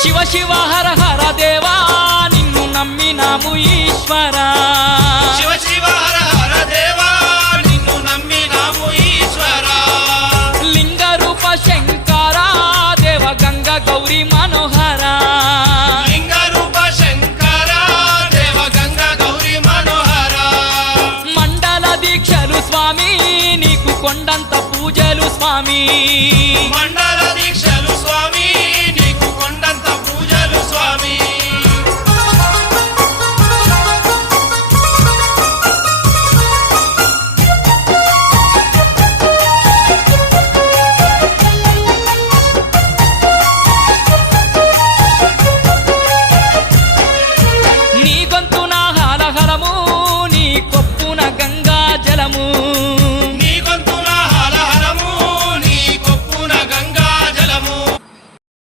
శివ శివ హర హర దేవా నిన్ను నమ్మినాము ఈశ్వరా శివ శివ హర హర దేవా నిన్ను నమ్మినాము ఈశ్వరా లింగ రూప శంకరా దేవ గంగ గౌరీ మనోహరా లింగ రూప శంకరా దేవ గంగ గౌరీ మనోహరా మండల దీక్షలు స్వామి నీకు కొండంత పూజలు స్వామి మండల